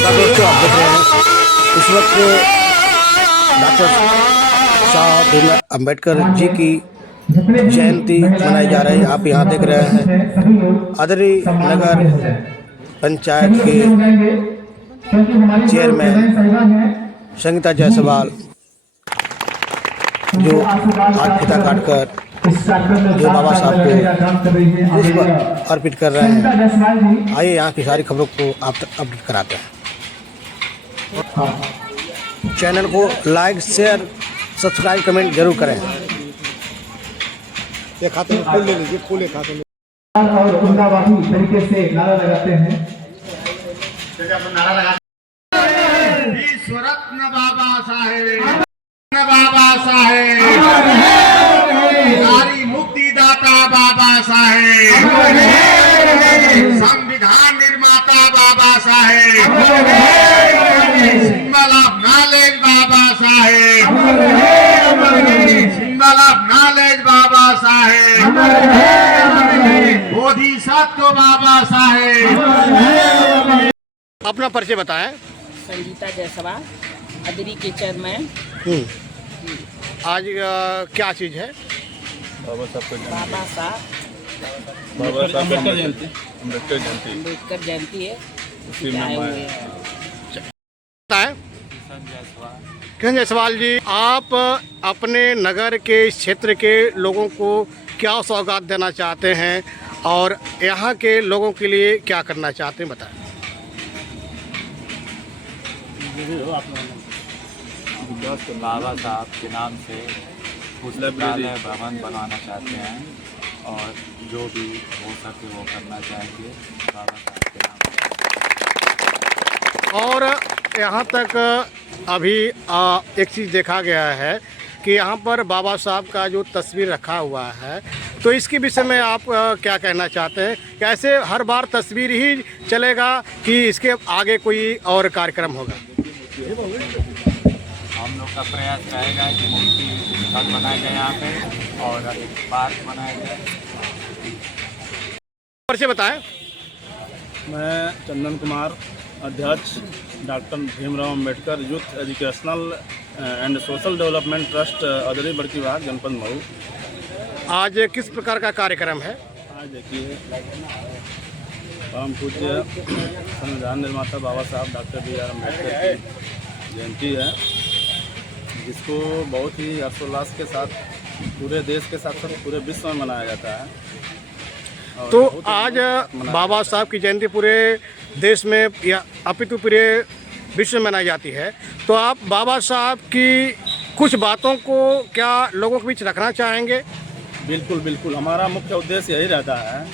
नमस्कार दोस्तों, आप देख रहे हैं इस वक्त डॉक्टर साहब भीमराव अम्बेडकर जी की जयंती मनाई जा रही है। आप यहाँ देख रहे हैं अदरी नगर पंचायत के चेयरमैन संगीता जायसवाल जो आज फीता काटकर जो बाबा साहब को पुष्प अर्पित कर रहे हैं। आइए यहाँ की सारी खबरों को आप तक अपडेट कराते हैं। चैनल को लाइक, शेयर, सब्सक्राइब, कमेंट जरूर करें। ये खाते में खोल ले लीजिए, खोले खाते में और उम्दावादी तरीके से नारा लगाते हैं। ईश्वरत्न बाबा साहेब, बाबा साहेब, नारी मुक्तिदाता बाबा साहेब, संविधान निर्माता Baba Saheb, symbol of knowledge Baba Saheb, symbol of knowledge Baba Saheb, Bodhisattva Baba Saheb. अपना परिचय बताएं। संगीता जायसवाल, अदरी के चेयरमैन। आज क्या चीज़ है? बाबा साहब अम्बेडकर जयंती है, आए हुए हैं। बताएं। किशन जायसवाल जी, आप अपने नगर के क्षेत्र के लोगों को क्या सौगात देना चाहते हैं और यहाँ के लोगों के लिए क्या करना चाहते हैं, बताएं। बाबा साहब के नाम से पुस्तकालय भवन बनाना चाहते हैं और जो भी हो सके वो करना चाहेंगे बाबा साहब के नाम। और यहाँ तक अभी एक चीज़ देखा गया है कि यहाँ पर बाबा साहब का जो तस्वीर रखा हुआ है, तो इसके विषय में आप क्या कहना चाहते हैं? कैसे हर बार तस्वीर ही चलेगा कि इसके आगे कोई और कार्यक्रम होगा? हम लोग का प्रयास रहेगा कि मूर्ति बनाया जाए यहाँ पे और एक पार्क बनाया जाए। परिचय बताएं। मैं चंदन कुमार, अध्यक्ष doctor Bhimrao Ambedkar youth educational and social development trust Adari Badki Bagh, जनपद मऊ। आज किस प्रकार का कार्यक्रम है? आज देखिए परम पूज्य संविधान निर्माता बाबा साहब डॉक्टर बी.आर. अम्बेडकर की जयंती है, जिसको बहुत ही हर्षोल्लास के साथ पूरे देश के साथ साथ पूरे विश्व में मनाया जाता है। तो आज बाबा साहब की जयंती पूरे देश में या अपितु पूरे विश्व में मनाई जाती है, तो आप बाबा साहब की कुछ बातों को क्या लोगों के बीच रखना चाहेंगे? बिल्कुल बिल्कुल, हमारा मुख्य उद्देश्य यही रहता है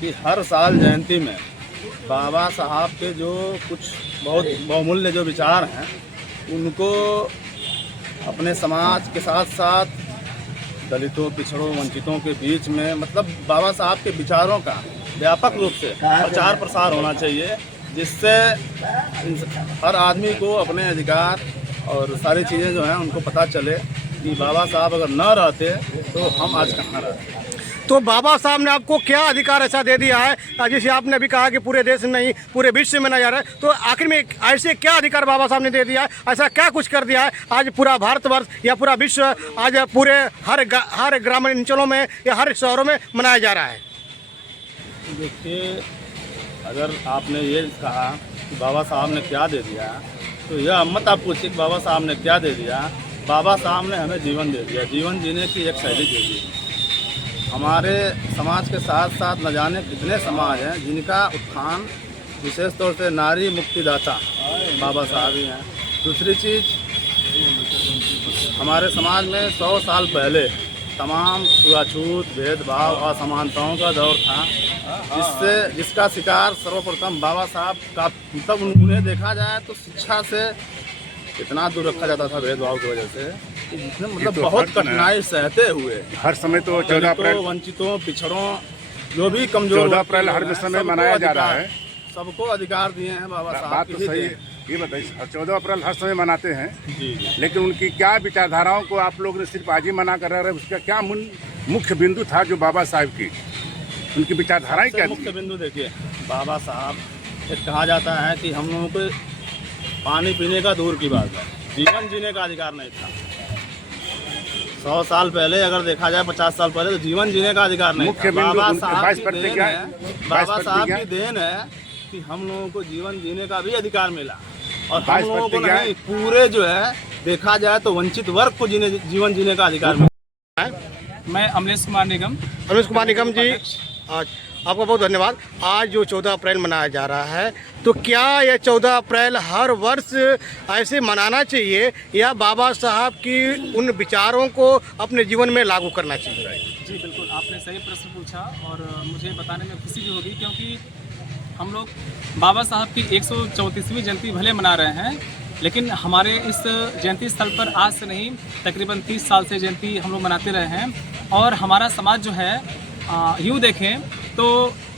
कि हर साल जयंती में बाबा साहब के जो कुछ बहुत बहुमूल्य जो विचार हैं उनको अपने समाज के साथ साथ दलितों, पिछड़ों, वंचितों के बीच में, मतलब बाबा साहब के विचारों का व्यापक रूप से प्रचार प्रसार होना चाहिए, जिससे हर आदमी को अपने अधिकार और सारी चीज़ें जो हैं उनको पता चले कि बाबा साहब अगर न रहते तो हम आज कहाँ रहते। तो बाबा साहब ने आपको क्या अधिकार ऐसा दे दिया है, जैसे आपने अभी कहा कि पूरे देश में नहीं पूरे विश्व में मनाया जा रहा है, तो आखिर में ऐसे क्या अधिकार बाबा साहब ने दे दिया है? ऐसा क्या कुछ कर दिया है आज पूरा भारतवर्ष या पूरा विश्व आज पूरे हर ग्रामीण अंचलों में या हर शहरों में मनाया जा रहा है? देखिए, अगर आपने ये कहा कि बाबा साहब ने क्या दे दिया, तो यह मत आप पूछिए कि बाबा साहब ने क्या दे दिया। बाबा साहब ने हमें जीवन दे दिया, जीवन जीने की एक शैली दे दी। हमारे समाज के साथ साथ न जाने कितने समाज हैं जिनका उत्थान विशेष तौर से नारी मुक्तिदाता बाबा साहब ही हैं। दूसरी चीज़, हमारे समाज में 100 साल पहले तमाम छुआछूत, भेदभाव, असमानताओं का दौर था, जिसका शिकार सर्वप्रथम बाबा साहब का, मतलब उन्हें देखा जाए तो शिक्षा से इतना दूर रखा जाता था भेदभाव की वजह से, जिसने मतलब तो बहुत कठिनाई सहते हुए हर समय तो 14 अप्रैल वंचितों, पिछड़ों, जो भी कमजोर 14 अप्रैल हर समय मनाया जा रहा है, सबको अधिकार दिए हैं बाबा साहब। बात तो सही है, ये बताइए 14 अप्रैल हर समय मनाते हैं जी, लेकिन उनकी क्या विचारधाराओं को आप लोग ने सिर्फ आज ही मना कर रहे हैं? उसका क्या मुख्य बिंदु था जो बाबा साहब की उनकी विचारधाराएं क्या? मुख्य बिंदु देखिए, बाबा साहब कहा जाता है कि हम लोगों को पानी पीने का दूर की बात है, जीवन जीने का अधिकार नहीं था। 100 साल पहले अगर देखा जाए, 50 साल पहले, तो जीवन जीने का अधिकार नहीं मुख्य था। बिंदु बाबा उनके साहब 22 की प्रतिज्ञा देन है, बाबा 22 साहब प्रतिज्ञा। की देन है कि हम लोगों को जीवन जीने का भी अधिकार मिला, और हम 22 लोगों को प्रतिज्ञा। नहीं, पूरे जो है देखा जाए तो वंचित वर्ग को जीवन जीने का अधिकार मिला। मैं अमलेश कुमार निगम। अनुज कुमार निगम जी, आज आपका बहुत धन्यवाद। आज जो 14 अप्रैल मनाया जा रहा है, तो क्या यह 14 अप्रैल हर वर्ष ऐसे मनाना चाहिए या बाबा साहब की उन विचारों को अपने जीवन में लागू करना चाहिए? जी बिल्कुल, आपने सही प्रश्न पूछा और मुझे बताने में खुशी भी होगी, क्योंकि हम लोग बाबा साहब की 134वीं जयंती भले मना रहे हैं, लेकिन हमारे इस जयंती स्थल पर आज से नहीं, तकरीबन 30 साल से जयंती हम लोग मनाते रहे हैं। और हमारा समाज जो है, यूँ देखें तो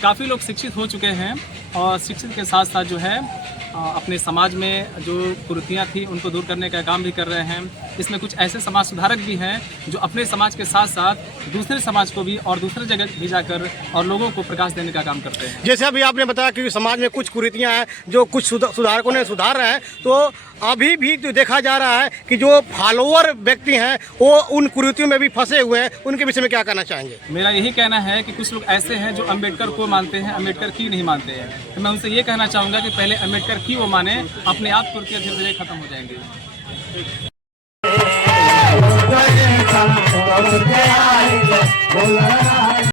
काफ़ी लोग शिक्षित हो चुके हैं, और शिक्षित के साथ साथ जो है अपने समाज में जो कुरीतियाँ थी उनको दूर करने का काम भी कर रहे हैं। इसमें कुछ ऐसे समाज सुधारक भी हैं जो अपने समाज के साथ साथ दूसरे समाज को भी और दूसरे जगह भी जाकर और लोगों को प्रकाश देने का काम करते हैं। जैसे अभी आपने बताया कि समाज में कुछ कुरीतियां हैं जो कुछ सुधारकों ने सुधार रहे हैं, तो अभी भी जो देखा जा रहा है कि जो फॉलोअर व्यक्ति हैं वो उन कुरीतियों में भी फंसे हुए हैं, उनके विषय में क्या कहना चाहेंगे? मेरा यही कहना है कि कुछ लोग ऐसे हैं जो अम्बेडकर को मानते हैं, अम्बेडकर की नहीं मानते हैं। तो मैं उनसे ये कहना चाहूँगा कि पहले अम्बेडकर की वो माने, अपने आप कुरीतियाँ धीरे धीरे खत्म हो जाएंगी।